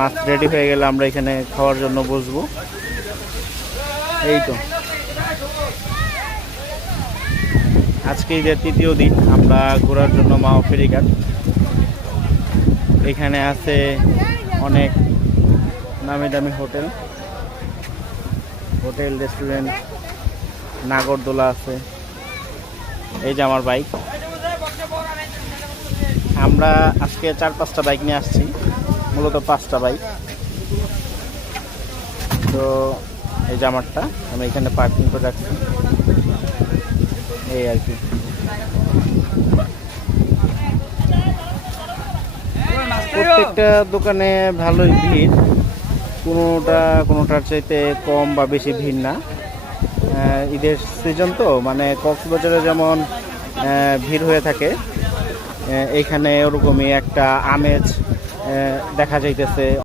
মাছ ready হয়ে গেলে আমরা এখানে খাওয়ার জন্য বসবো। এই তো আজকে ঈদের তৃতীয় দিন, আমরা ঘোরার জন্য মাও ফেরিঘাট। এখানে আছে অনেক নামি দামি হোটেল, রেস্টুরেন্ট, নাগরদোলা আছে। এই যে আমার বাইক, আমরা আজকে 4-5টা বাইক নিয়ে আসছি, মূলত 5টা বাইক। তো এই যে আমারটা আমি এখানে পার্কিং করে রাখছি, এই আর কি। প্রত্যেকটা দোকানে ভালোই ভিড়, কোনোটার চাইতে কম বা বেশি ভিড় না। ঈদের সিজন তো, মানে কক্সবাজারে যেমন ভিড় হয়ে থাকে, এইখানে ওরকমই একটা আমেজ দেখা যাইতেছে।